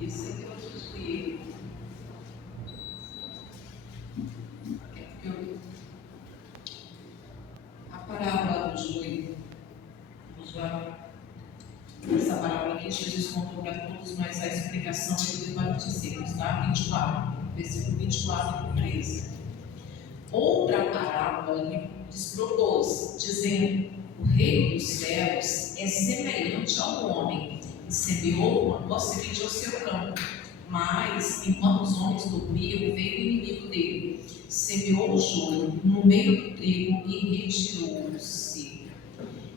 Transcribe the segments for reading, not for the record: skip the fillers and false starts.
Isso é que eu desviei. A parábola do joio, vamos lá. Essa parábola que Jesus contou para todos, mas a explicação é de vários discípulos, tá? 24, versículo 24 e 13. Outra parábola lhes propôs, dizendo: o reino dos céus é semelhante a um homem que semeou uma boa semente ao seu campo. Mas, enquanto os homens dormiam, veio o inimigo dele, semeou o joio no meio do trigo e retirou-se.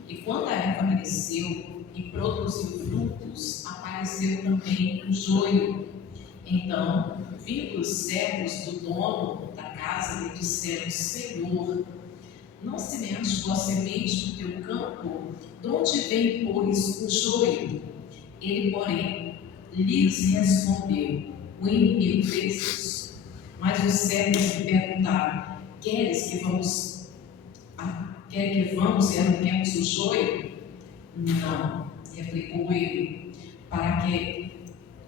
E quando a erva cresceu e produziu frutos, apareceu também o joio. Então, vindo os servos do dono da casa, lhe disseram: Senhor, não semeaste boa semente no teu campo? De onde vem, pois, o joio? Ele, porém, lhes respondeu: o inimigo fez isso. Mas os servos lhe perguntaram: queres que vamos e arranquemos o joio? Não, replicou ele, para que,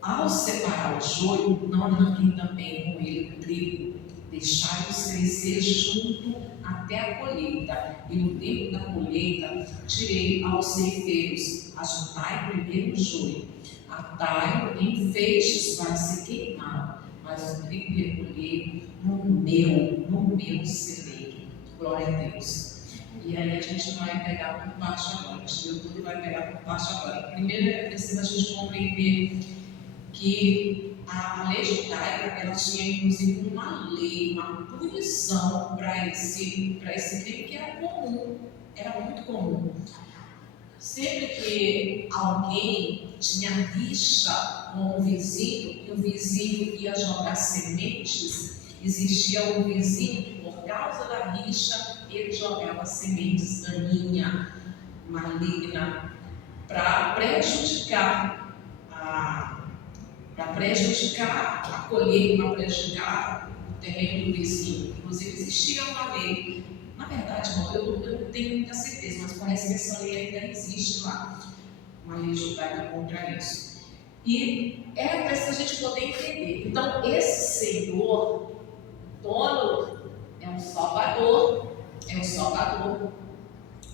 ao separar o joio, não arranquem também com ele o trigo. Deixai-os crescer junto até a colheita, e no tempo da colheita direi aos ceifeiros: ajuntai primeiro o joio, atai-o em feixes para se queimar, mas o trigo recolhei no meu celeiro. Glória a Deus. E aí a gente vai pegar por baixo agora, a gente viu tudo e vai pegar por baixo agora. Primeiro é preciso a gente compreender que a lei judaica, ela tinha inclusive uma lei, uma punição para esse crime que era comum, era muito comum. Sempre que alguém tinha rixa com o vizinho e o vizinho ia jogar sementes, existia um vizinho que, por causa da rixa, ele jogava sementes daninhas, malignas, para prejudicar a colheita, para prejudicar o terreno do vizinho. Inclusive existia uma lei. Na verdade, eu não tenho muita certeza, mas parece que essa lei ainda existe lá, uma lei judaica contra isso. E é para isso a gente poder entender. Então, esse Senhor, dono, é um salvador,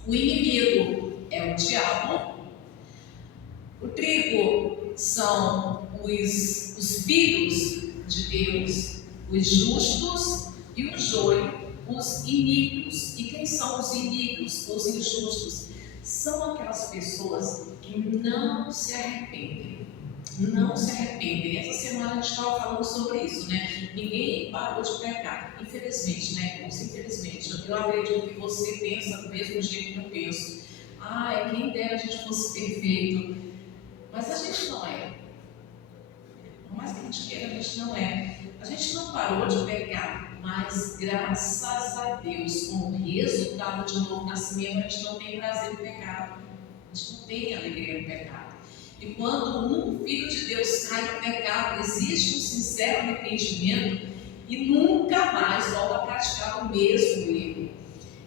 o inimigo é o diabo, o trigo são os filhos de Deus, os justos, e o joio, os iníquos. E quem são os iníquos, os injustos? São aquelas pessoas que não se arrependem. Essa semana a gente estava falando sobre isso, né? Ninguém parou de pecar, infelizmente, né, irmãos? Infelizmente. Eu acredito que você pensa do mesmo jeito que eu penso. Quem dera a gente fosse perfeito. Mas a gente não é. Por mais que a gente queira, a gente não é. A gente não parou de pecar, mas graças a Deus, como resultado de um novo nascimento, a gente não tem prazer no pecado. A gente não tem alegria no pecado. E quando um filho de Deus cai no pecado, existe um sincero arrependimento e nunca mais volta a praticar o mesmo erro.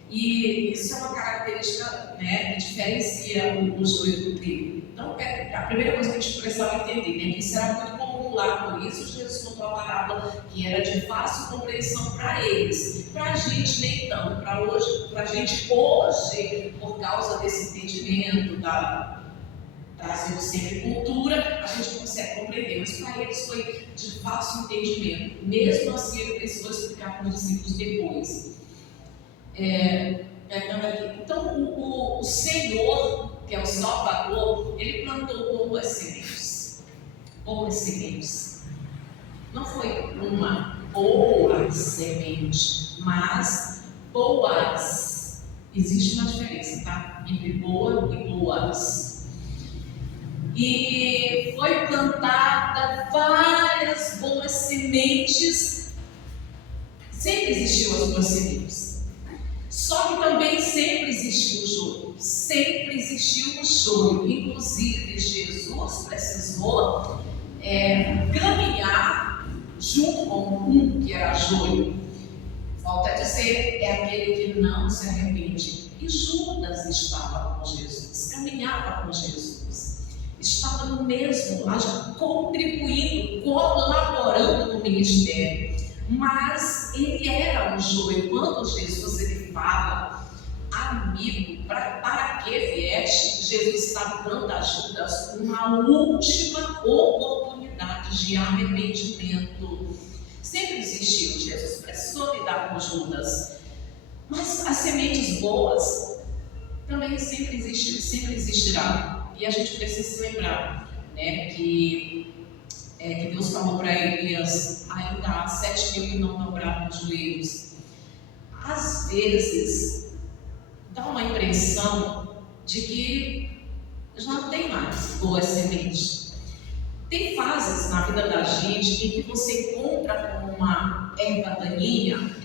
E isso é uma característica, né, que diferencia o joio do trigo. Então, a primeira coisa que a gente precisava entender, né, que isso era muito comum lá, por isso Jesus contou a parábola que era de fácil compreensão para eles. Para a gente, nem tanto. Para a gente hoje, por causa desse entendimento trazendo sempre cultura, a gente consegue compreender, mas para eles foi de fácil entendimento. Mesmo assim, ele precisou explicar para os discípulos depois. Então, o Senhor, que é o Salvador, ele plantou boas sementes. Boas sementes. Não foi uma boa semente, mas boas. Existe uma diferença, tá? Entre boa e boas. E foi plantada várias boas sementes. Sempre existiu as boas sementes. Só que também sempre existiu o joio. Sempre existiu o joio. Inclusive, Jesus precisou caminhar junto com um que era joio. Volta a dizer, é aquele que não se arrepende. E Judas estava com Jesus, caminhava com Jesus. estava no mesmo, contribuindo, colaborando no ministério. Mas ele era um jovem. Quando Jesus ele fala, amigo, para que vieste, Jesus estava dando a Judas uma última oportunidade de arrependimento. Sempre existiu, Jesus precisou lidar com Judas, mas as sementes boas também sempre existiu, sempre existirá. E a gente precisa se lembrar, né, que Deus falou para Elias: ainda há 7.000 que não dobraram os joelhos. Às vezes dá uma impressão de que já não tem mais boas sementes. Tem fases na vida da gente em que você encontra com uma erva daninha,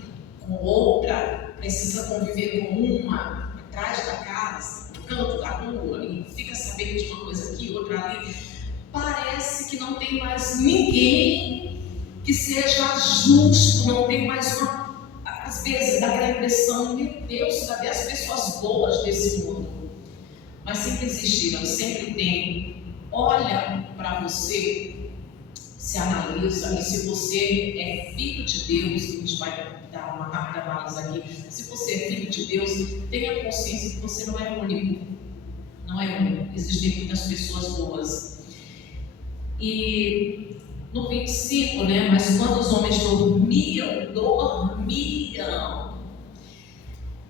com outra, precisa conviver com uma atrás da casa, no canto da rua, e fica sabendo de uma coisa aqui, outra ali. Parece que não tem mais ninguém que seja justo, não tem mais uma. Às vezes dá aquela impressão, meu Deus, cadê as pessoas boas desse mundo? Mas sempre existiram, sempre tem. Olha para você, se analisa, e se você é filho de Deus, a gente vai dar uma rápida análise aqui. Se você é filho de Deus, tenha consciência que você não é único. Não é único. Existem muitas pessoas boas. E no 25, né? Mas quando os homens dormiam,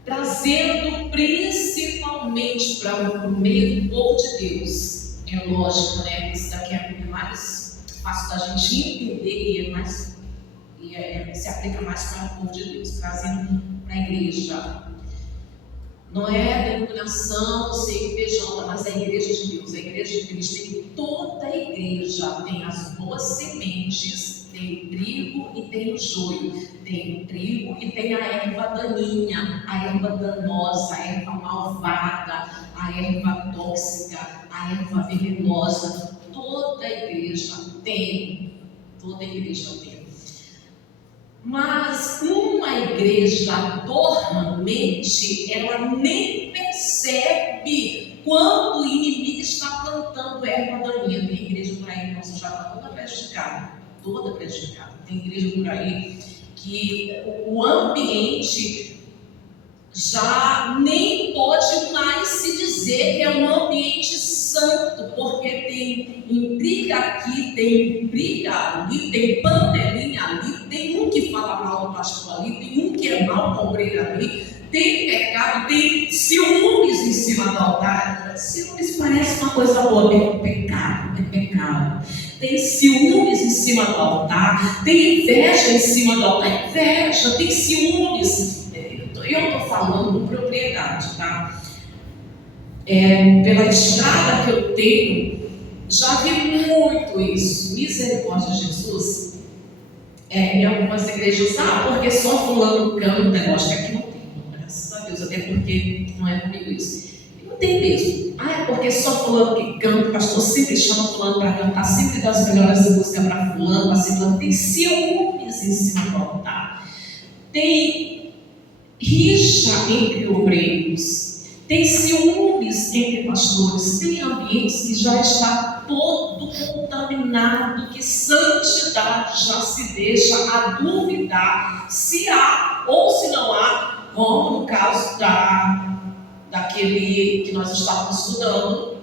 trazendo principalmente para o meio do povo de Deus. É lógico, né? Isso daqui é mais fácil da gente entender e se aplica mais para o povo de Deus, trazendo para a igreja. Não é a denominação, CNPJ, mas é a igreja de Deus. A igreja de Cristo, tem toda a igreja, tem as boas sementes, tem o trigo e tem o joio. Tem o trigo e tem a erva daninha, a erva danosa, a erva malvada, a erva tóxica, a erva venenosa. Toda a igreja tem. Toda a igreja tem. Mas uma igreja dormente, ela nem percebe quando o inimigo está plantando erva daninha. Tem igreja por aí, nossa, já está toda prejudicada. Tem igreja por aí que o ambiente já nem pode mais se dizer que é um ambiente santo, porque tem intriga aqui, tem briga ali, tem pantelinha ali, tem um que fala mal do pastor ali, tem um que é mal com o obreiro ali, tem pecado, tem ciúmes em cima do altar. Ciúmes parece uma coisa boa, é pecado. Tem ciúmes em cima do altar, tem inveja em cima do altar, tem ciúmes. Eu estou falando com propriedade, tá? Pela estrada que eu tenho, já vi muito isso. Misericórdia de Jesus. Em algumas igrejas, porque só fulano canta, eu acho que aqui não tem, graças a Deus, até porque não é comigo isso. Não tem mesmo. É porque só fulano que canta, o pastor sempre chama fulano para cantar, sempre dá as melhores músicas para fulano, assim, fulano. Tem ciúmes em cima do altar. Tem rixa entre obreiros. Tem ciúmes entre pastores. Tem ambientes que já está todo contaminado, que santidade já se deixa a duvidar se há ou se não há, como no caso daquele que nós estávamos estudando,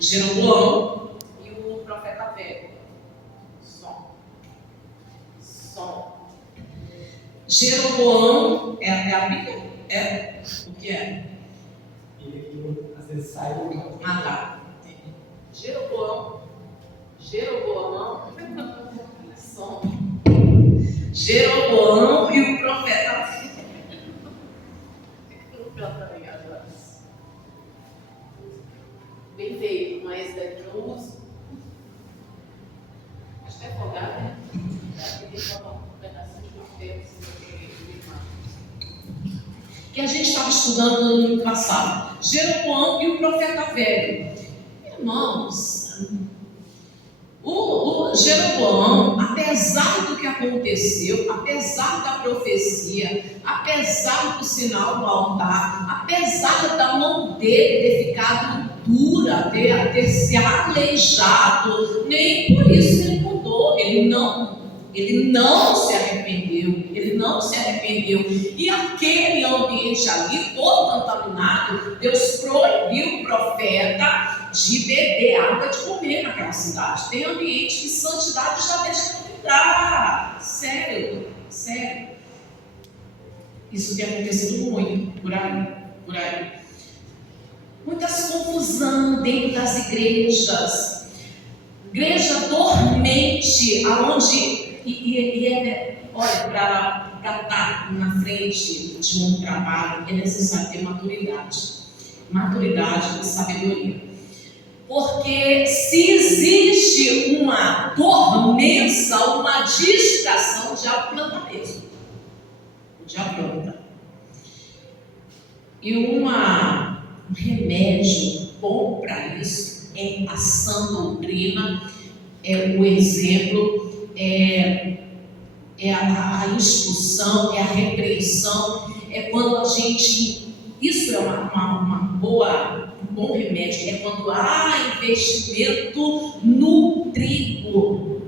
Jeroboão e o profeta velho. Som. Jeroboão é a Bíblia? O que é? Ele às vezes sai do campo. Tá. Jeroboão, som. Jeroboão e o profeta velho. Bem feito, mas daqui eu uso. Acho que é folgado, né? Aqui tem que botar um pedacinho de papel que a gente estava estudando no ano passado. Jeroboão e o profeta velho. Irmãos, o Jeroboão, apesar do que aconteceu, apesar da profecia, apesar do sinal do altar, apesar da mão dele ter ficado dura, ter se aleijado, nem por isso ele mudou. Ele não se arrependeu. Ele não se arrependeu. E aquele ambiente ali, todo contaminado, Deus proibiu o profeta de beber água, de comer naquela cidade. Tem ambiente que santidade já deixa de entrar. Sério. Isso tem acontecido muito por aí. Muitas confusão dentro das igrejas. Igreja dormente, aonde olha, para estar na frente de um trabalho é necessário ter maturidade e sabedoria. Porque se existe uma dormência, uma distração, o diabo planta mesmo. O diabo planta. E um remédio bom para isso é a sã doutrina, é o exemplo, é a instrução, é a repreensão, é quando a gente, isso é um bom remédio, é quando há investimento no trigo,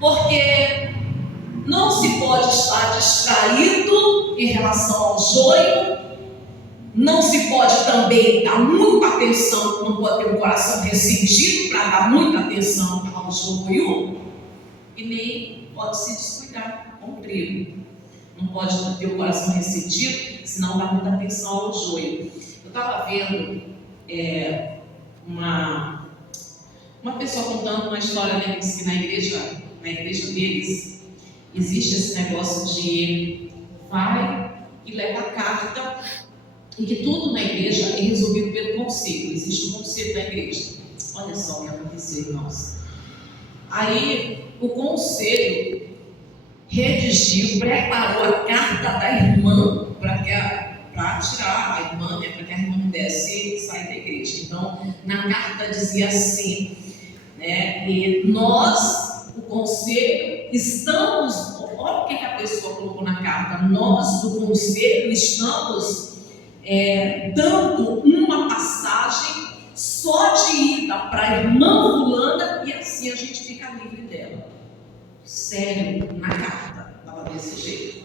porque não se pode estar distraído em relação ao joio, não se pode também dar muita atenção, não pode ter um coração ressentido para dar muita atenção ao joio, e nem pode se descuidar com o trigo. Não pode ter o coração ressentido, senão dá muita atenção ao joio. Eu estava vendo uma pessoa contando uma história, né, que na igreja deles existe esse negócio de vai e leva a carta, e que tudo na igreja é resolvido pelo conselho. Existe um conselho da igreja. Olha só o que aconteceu, irmãos. Aí o conselho redigiu, preparou a carta da irmã para tirar a irmã, né, para que a irmã pudesse sair da igreja. Então, na carta dizia assim, né, e nós, o conselho, estamos, olha o que a pessoa colocou na carta, nós do conselho estamos dando uma passagem só de ida para a irmã fulana, e assim a gente fica livre dela. Sério, na carta estava desse jeito,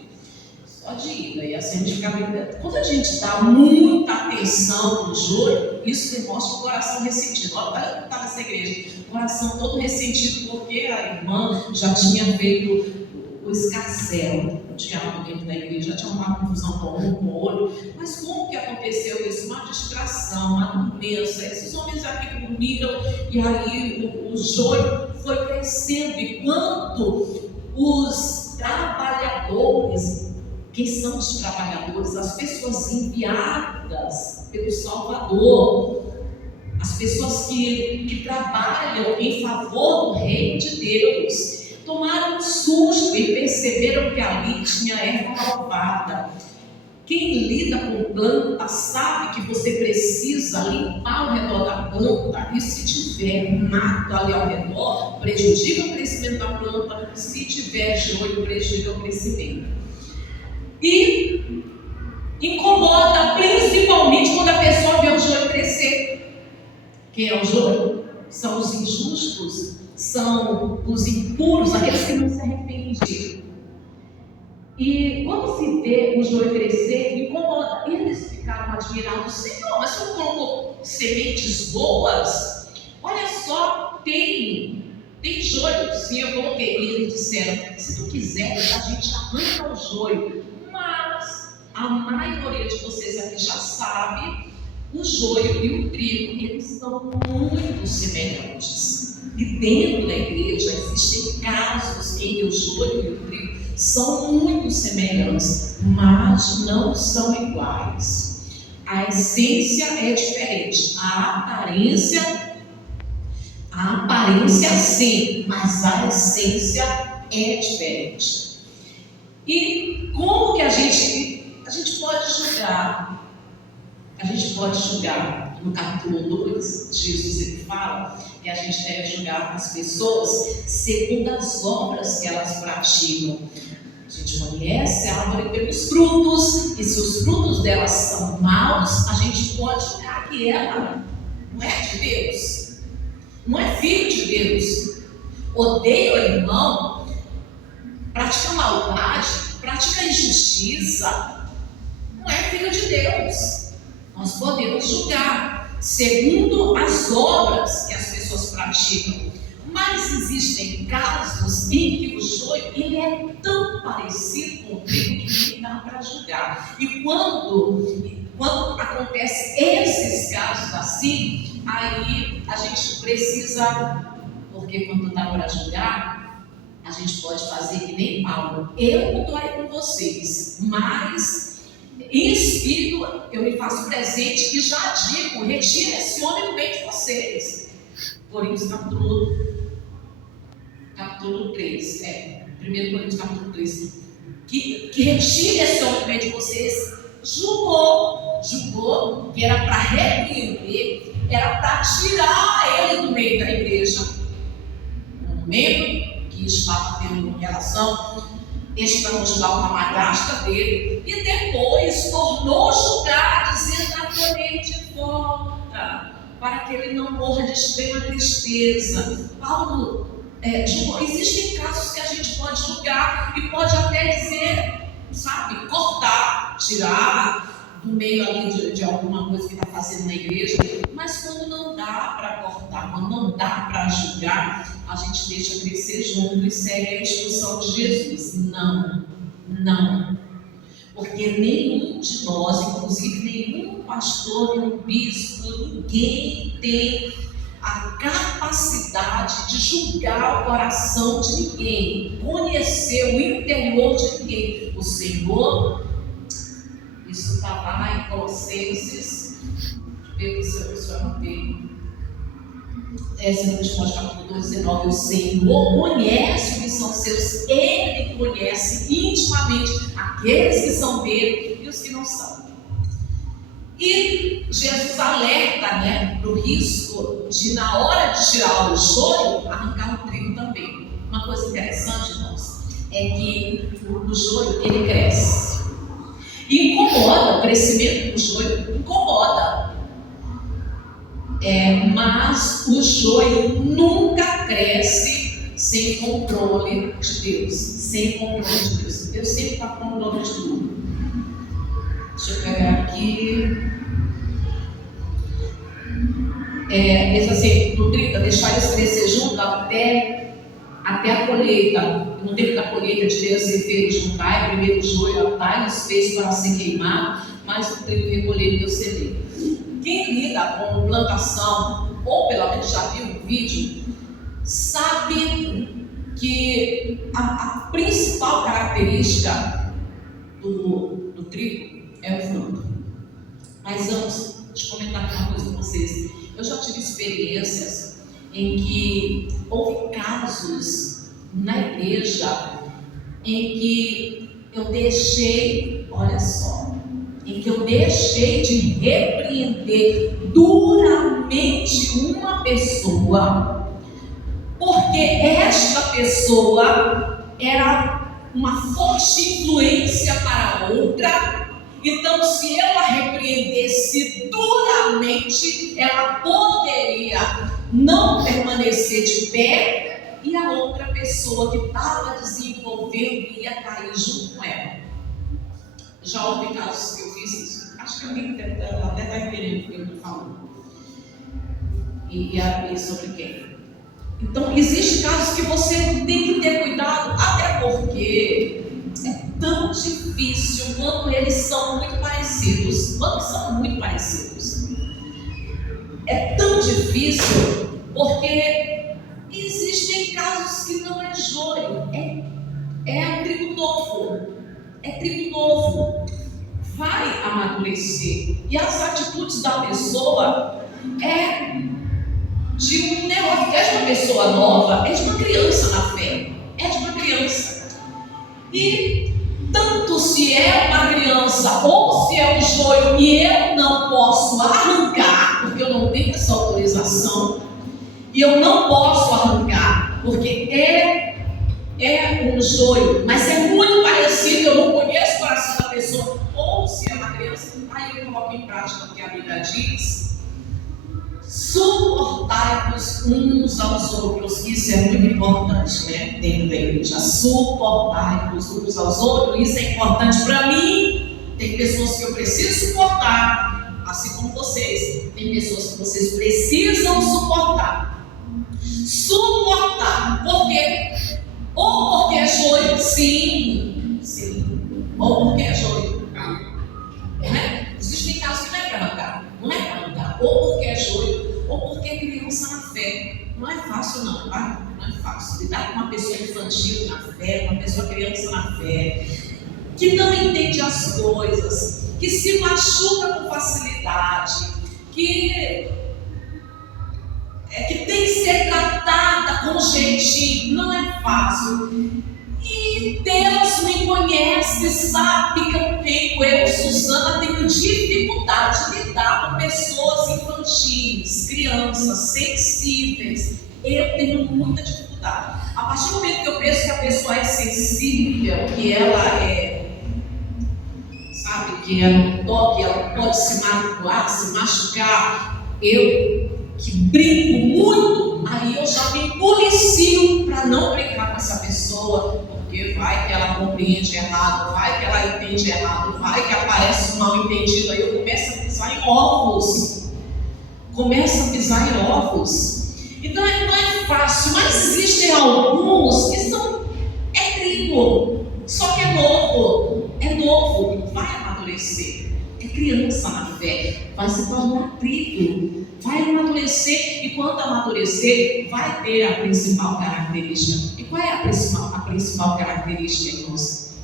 só de ida, e assim a gente fica livre dela. Quando a gente dá muita atenção no joio, isso demonstra o coração ressentido. Olha como estava essa igreja, o coração todo ressentido porque a irmã já tinha feito o escarcéu. O diabo dentro da igreja já tinha uma confusão com um com o outro. Mas como que aconteceu isso? Uma distração, uma doença. Esses homens aqui dormiram, e aí o joio foi crescendo. E quando os trabalhadores, quem são os trabalhadores? As pessoas enviadas pelo Salvador, as pessoas que trabalham em favor do reino de Deus, tomaram um susto e perceberam que ali tinha erva malvada. Quem lida com planta sabe que você precisa limpar ao redor da planta, e se tiver mato ali ao redor, prejudica o crescimento da planta, se tiver joio, prejudica o crescimento. E incomoda principalmente quando a pessoa vê o joio crescer. Quem é o joio? São os injustos, são os impuros, aqueles que não se arrependem. E quando se vê o joio crescer, incomoda. Eles ficaram admirados. Senhor, mas o Senhor colocou sementes boas? Olha só, tem joio. Sim, eu coloquei. E eles disseram, se tu quiseres, a gente arranca o joio. Mas a maioria de vocês aqui já sabe, o joio e o trigo, eles são muito semelhantes. E dentro da igreja existem casos em que o joio e o trigo são muito semelhantes, mas não são iguais. A essência é diferente. A aparência sim, mas a essência é diferente. E como que a gente pode julgar? A gente pode julgar, no capítulo 2, Jesus ele fala que a gente deve julgar as pessoas segundo as obras que elas praticam. A gente conhece a árvore pelos frutos, e se os frutos delas são maus, a gente pode julgar que ela não é de Deus, não é filho de Deus. Odeia o irmão, pratica maldade, pratica injustiça, não é filho de Deus. Nós podemos julgar segundo as obras que as pessoas praticam, mas existem casos em que o joio ele é tão parecido com o trigo que não dá para julgar. E quando acontece esses casos assim, aí a gente precisa, porque quando dá para julgar, a gente pode fazer que nem Paulo. Eu não estou aí com vocês, mas em espírito eu me faço presente e já digo: retire esse homem do meio de vocês. Coríntios capítulo 3, 1 Coríntios capítulo 3, que retire esse homem do meio de vocês. Julgou que era para repreender, era para tirar ele do meio da igreja, um membro que estava tendo relação extraconjugal com a madrasta dele, e depois tornou julgar, dizendo: acolhei de volta, para que ele não morra de extrema tristeza. Paulo julgou. Existem casos que a gente pode julgar e pode até dizer, sabe, cortar, tirar do meio ali de alguma coisa que está fazendo na igreja, mas quando não dá para cortar, quando não dá para julgar, a gente deixa crescer junto e segue a instrução de Jesus. Não, porque nenhum de nós, inclusive nenhum pastor, nenhum bispo, ninguém tem a capacidade de julgar o coração de ninguém, conhecer o interior de ninguém. O Senhor, isso está lá em Colossenses, deixa eu ver se eu anotei, 2 Timóteo capítulo 2, 19. O Senhor conhece o que são seus, Ele conhece intimamente aqueles que são dele e os que não são. E Jesus alerta, para o risco de, na hora de tirar o joio, arrancar o trigo também. Uma coisa interessante, irmãos, é que o joio ele cresce e incomoda. O crescimento do joio incomoda, mas o joio nunca cresce sem controle de Deus. Sem controle de Deus. Deus sempre está com controle de tudo. Deixa eu pegar aqui. Diz assim, no 30, deixar eles crescer junto até a colheita. No tempo da colheita, tirei os ceifeiros, juntai primeiro o joio, atai os feixes para se queimar, mas o trigo recolher e eu celeiro. Quem lida com plantação, ou pelo menos já viu um vídeo, sabe que a principal característica do trigo é o fruto. Mas antes, deixa eu comentar aqui uma coisa com vocês. Eu já tive experiências em que houve casos na igreja em que eu deixei, olha só, em que eu deixei de repreender duramente uma pessoa, porque esta pessoa era uma forte influência para a outra. Então, se eu a repreendesse duramente, ela poderia não permanecer de pé e a outra pessoa que estava desenvolvendo ia cair junto com ela. Já houve casos que eu fiz isso. Acho que alguém até vai entender o que eu estou falando. E sobre quem? Então, existem casos que você tem que ter cuidado, até porque é tão difícil quando eles são muito parecidos. É tão difícil porque existem casos que não é joio, é trigo novo. É trigo novo. Vai amadurecer. E as atitudes da pessoa de um negócio, é de uma pessoa nova, é de uma criança na fé. É de uma criança. E tanto se é uma criança ou se é um joio e eu não posso arrancar, porque eu não tenho essa autorização, e eu não posso arrancar, porque é um joio, mas é muito parecido, eu não conheço o coração da pessoa, ou se é uma criança, aí eu coloco em prática o que a Bíblia diz. Suportai-vos uns aos outros. Isso é muito importante, né? Dentro da igreja. Suportai-vos uns aos outros. Isso é importante para mim. Tem pessoas que eu preciso suportar, assim como vocês. Tem pessoas que vocês precisam suportar. Suportar. Por quê? Ou porque é joio. Sim. Ou porque é joio. Não é? Existem casos que não é para arrancar. Não é para arrancar. Ou porque é joio, ou porque é criança na fé. Não é fácil não, tá? Não é fácil. Lidar com uma pessoa infantil na fé, uma pessoa criança na fé, que não entende as coisas, que se machuca com facilidade, que tem que ser tratada com jeitinho. Não é fácil. E Deus me conhece, sabe que eu, Suzana, tenho dificuldade de lidar com pessoas infantis, crianças, sensíveis. Eu tenho muita dificuldade. A partir do momento que eu penso que a pessoa é sensível, que ela que ela pode se magoar, se machucar, eu que brinco muito, aí eu já me policio para não brincar com essa pessoa, porque vai que ela compreende errado, vai que ela entende errado, vai que aparece um mal entendido, aí eu começo a pisar em ovos. Então não é fácil, mas existem alguns que é trigo, só que é novo, vai amadurecer. É criança na fé, vai se tornar trigo, vai amadurecer, e quando amadurecer, vai ter a principal característica. E qual é a principal característica, irmãos?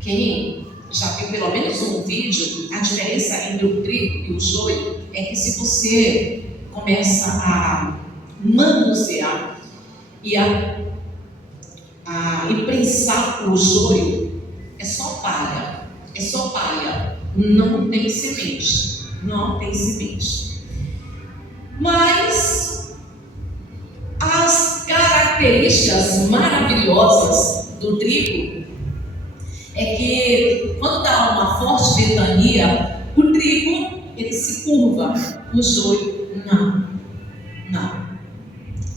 Quem já viu pelo menos um vídeo, a diferença entre o trigo e o joio é que se você começa a manusear e a imprensar o joio, é só palha, não tem semente. Mas as características maravilhosas do trigo é que quando dá uma forte ventania, o trigo ele se curva, o joio não.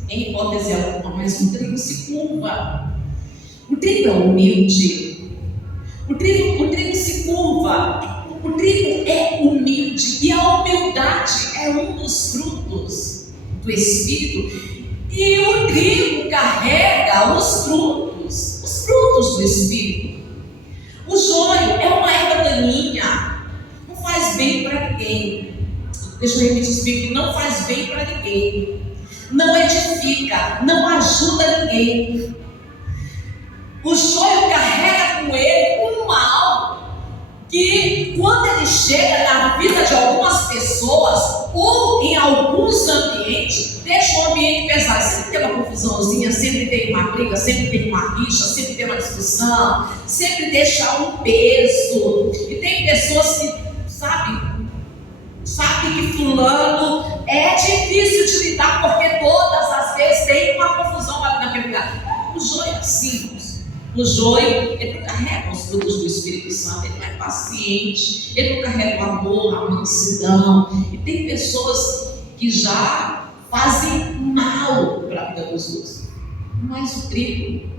Em hipótese alguma, mas o trigo se curva. O trigo é humilde. O trigo se curva. O trigo é humilde. E a humildade é um dos frutos do Espírito. E o trigo carrega os frutos do Espírito. O joio é uma erva daninha. Não faz bem para ninguém. Deixa eu repetir isso, que não faz bem para ninguém. Não edifica, não ajuda ninguém. O joio carrega com ele um mal que, quando ele chega na vida de algumas pessoas ou em alguns ambientes, deixa o ambiente pesado. Sempre tem uma confusãozinha, sempre tem uma briga, sempre tem uma rixa, sempre tem uma discussão, sempre deixa um peso. E tem pessoas que sabe que fulano é difícil de lidar, porque todas as vezes tem uma confusão ali naquele lugar. O joio é assim. O joio, ele não carrega os frutos do Espírito Santo, ele não é paciente, ele não carrega o amor, a mansidão. E tem pessoas que já fazem mal para a vida dos outros. Mas o trigo,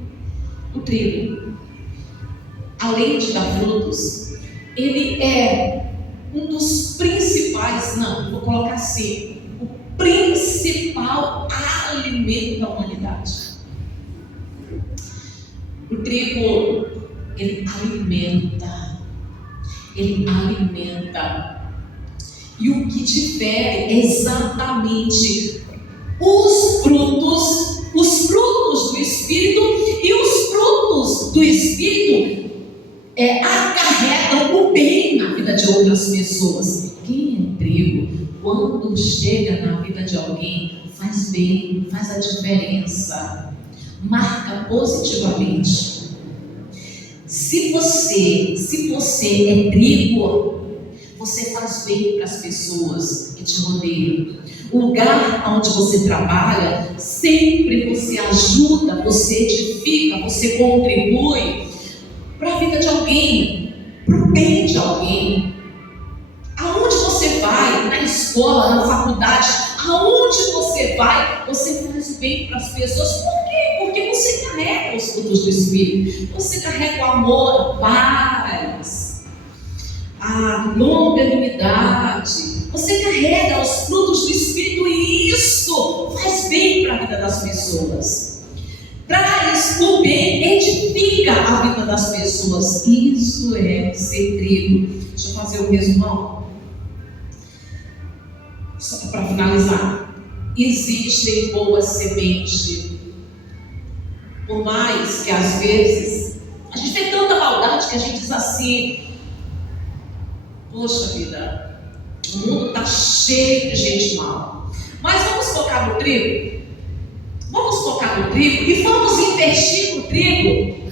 além de dar frutos, ele é um dos principais, vou colocar assim, o principal alimento da humanidade. O trigo, ele alimenta. E o que difere é exatamente os frutos do Espírito, e os frutos do Espírito acarretam o bem na vida de outras pessoas. Quem é trigo, quando chega na vida de alguém, faz bem, faz a diferença, marca positivamente. Se você é trigo, você faz bem para as pessoas que te rodeiam. O lugar onde você trabalha, sempre você ajuda, você edifica, você contribui para a vida de alguém, para o bem de alguém. Aonde você vai, na escola, escola, na faculdade, aonde você vai, você faz o bem para as pessoas. Por quê? Porque você carrega os frutos do Espírito. Você carrega o amor, a paz, a longanimidade. Você carrega os frutos do Espírito e isso faz bem para a vida das pessoas. Traz o bem, edifica a vida das pessoas. Isso é ser trigo. Deixa eu fazer um resumão. Só para finalizar. Existem boas sementes. Por mais que às vezes a gente tem tanta maldade que a gente diz assim: poxa vida, o mundo está cheio de gente mal. Mas vamos focar no trigo? Vamos focar no trigo e vamos investir no trigo.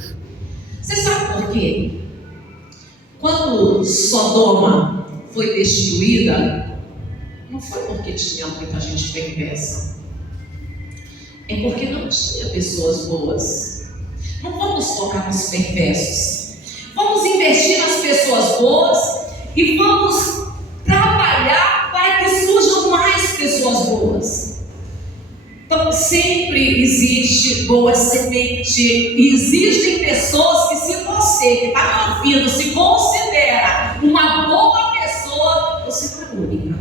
Você sabe por quê? Quando Sodoma foi destruída, não foi porque tinha muita gente perversa, é porque não tinha pessoas boas. Não vamos focar nos perversos. Vamos investir nas pessoas boas e vamos trabalhar para que surjam mais pessoas boas. Então sempre existe boa semente. Existem pessoas que, se você que está me ouvindo se considera uma boa pessoa, você não é única.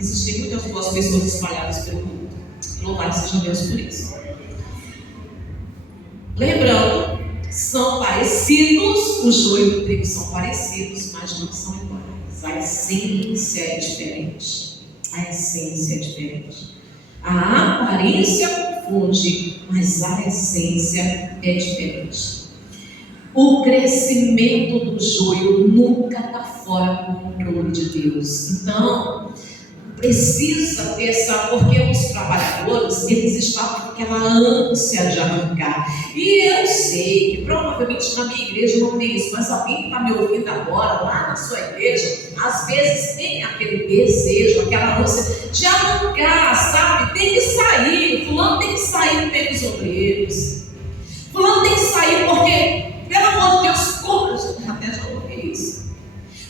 Existem muitas boas pessoas espalhadas pelo mundo. Louvado seja Deus por isso. Lembrando, são parecidos, o joio e o trigo são parecidos, mas não são iguais. A essência é diferente. A essência é diferente. A aparência confunde, mas a essência é diferente. O crescimento do joio nunca está fora do controle de Deus. Então, precisa ter essa, porque os trabalhadores, eles estão com aquela ânsia de arrancar. E eu sei que provavelmente na minha igreja não tem isso, mas alguém que está me ouvindo agora, lá na sua igreja, às vezes tem aquele desejo, aquela ânsia de arrancar, sabe? Tem que sair, fulano tem que sair do meio dos obreiros. Fulano tem que sair porque, pelo amor de Deus, como? Até já ouvi isso.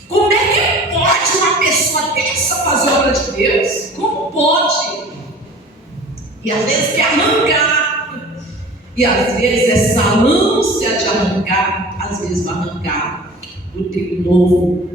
Como é que pode uma pessoa dessa fazer a obra de Deus? Como pode? E às vezes quer arrancar. E às vezes essa ânsia de arrancar, às vezes vai arrancar o trigo novo.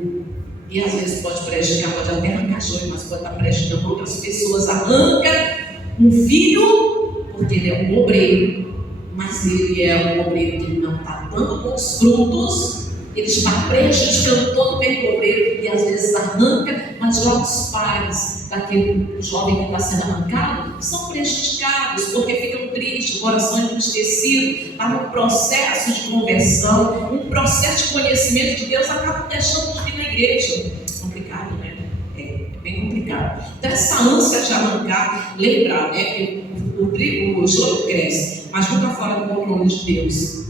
E às vezes pode prejudicar, pode até arrancar joio, mas pode estar prejudicando outras pessoas. Arranca um filho, porque ele é um obreiro, mas ele é um obreiro que não está dando bons frutos. Ele está prejudicando todo o bem do obreiro e às vezes arranca, mas já os pais daquele jovem que está sendo arrancado são prejudicados porque ficam tristes, o coração entristecido, está num processo de conversão, um processo de conhecimento de Deus, acabam deixando de vir na igreja. Complicado, né? É bem complicado. Então, essa ânsia de arrancar, lembrar, né, que o joio cresce, mas nunca fora do controle de Deus.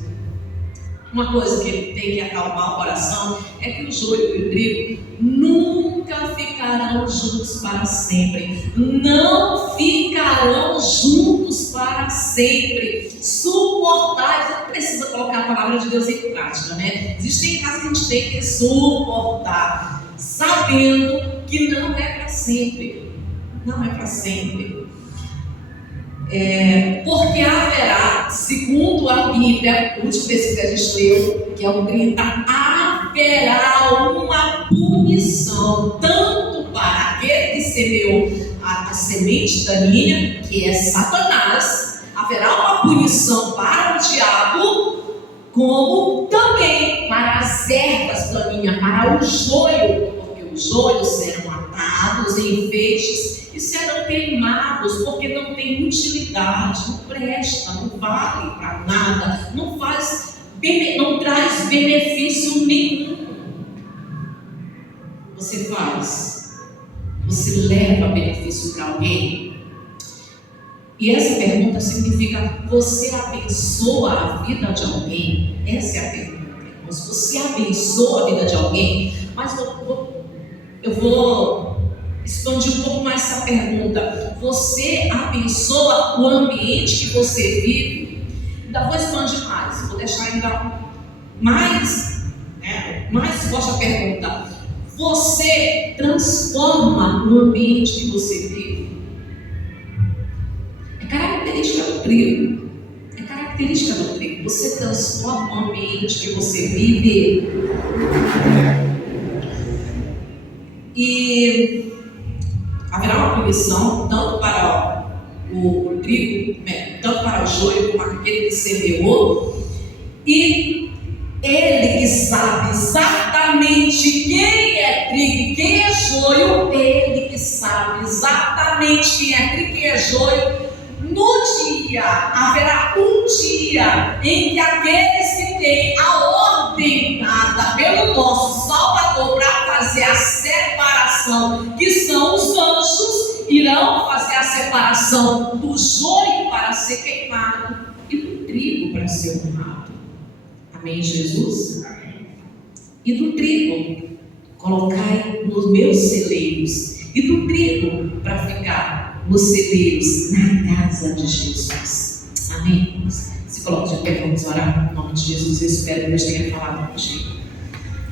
Uma coisa que tem que acalmar o coração é que o joio e o trigo nunca ficarão juntos para sempre. Não ficarão juntos para sempre. Suportáveis, não precisa colocar a palavra de Deus em prática, né? Existem casos que a gente tem que suportar, sabendo que não é para sempre. Não é para sempre. Porque haverá, segundo a Bíblia, o último versículo que a gente leu, que é o 30, haverá uma punição, tanto para aquele que semeou a semente daninha, que é Satanás, haverá uma punição para o diabo, como também para as ervas daninhas, para o joio, porque os joios serão atados em feixes e serão queimados, porque não tem utilidade, não presta, não vale para nada, não traz benefício nenhum. Você leva benefício para alguém? E essa pergunta significa: você abençoa a vida de alguém? Essa é a pergunta. Mas você abençoa a vida de alguém? Mas eu vou expandir um pouco mais essa pergunta. Você abençoa o ambiente que você vive? Ainda vou expandir mais, vou deixar ainda mais forte a pergunta. você transforma no ambiente que você vive. É característica do trigo. É característica do trigo. Você transforma o ambiente que você vive. E haverá uma punição tanto para o trigo, tanto para o joio como aquele que semeou. E ele que sabe exatamente quem é trigo e quem é joio, ele que sabe exatamente quem é trigo e quem é joio, no dia, haverá um dia em que aqueles que têm a ordem dada pelo nosso Salvador para fazer a separação, que são os anjos, irão fazer a separação do joio para ser queimado e do trigo para ser honrado. Amém, Jesus? Amém. E do trigo colocai nos meus celeiros, e do trigo para ficar nos celeiros na casa de Jesus. Amém? Se coloque de pé, vamos orar. Em nome de Jesus, eu espero que Deus tenha falado contigo.